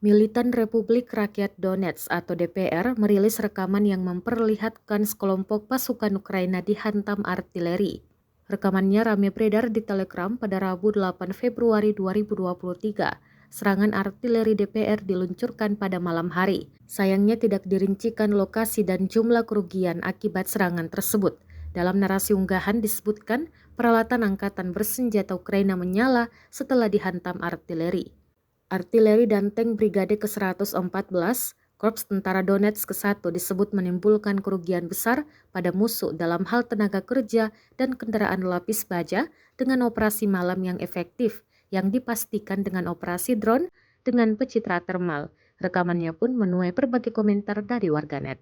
Militan Republik Rakyat Donetsk atau DPR merilis rekaman yang memperlihatkan sekelompok pasukan Ukraina dihantam artileri. Rekamannya ramai beredar di Telegram pada Rabu 8 Februari 2023. Serangan artileri DPR diluncurkan pada malam hari. Sayangnya tidak dirincikan lokasi dan jumlah kerugian akibat serangan tersebut. Dalam narasi unggahan disebutkan peralatan angkatan bersenjata Ukraina menyala setelah dihantam artileri. Artileri dan tank Brigade ke-114, Korps Tentara Donetsk ke-1 disebut menimbulkan kerugian besar pada musuh dalam hal tenaga kerja dan kendaraan lapis baja dengan operasi malam yang efektif, yang dipastikan dengan operasi drone dengan pencitraan termal. Rekamannya pun menuai berbagai komentar dari warganet.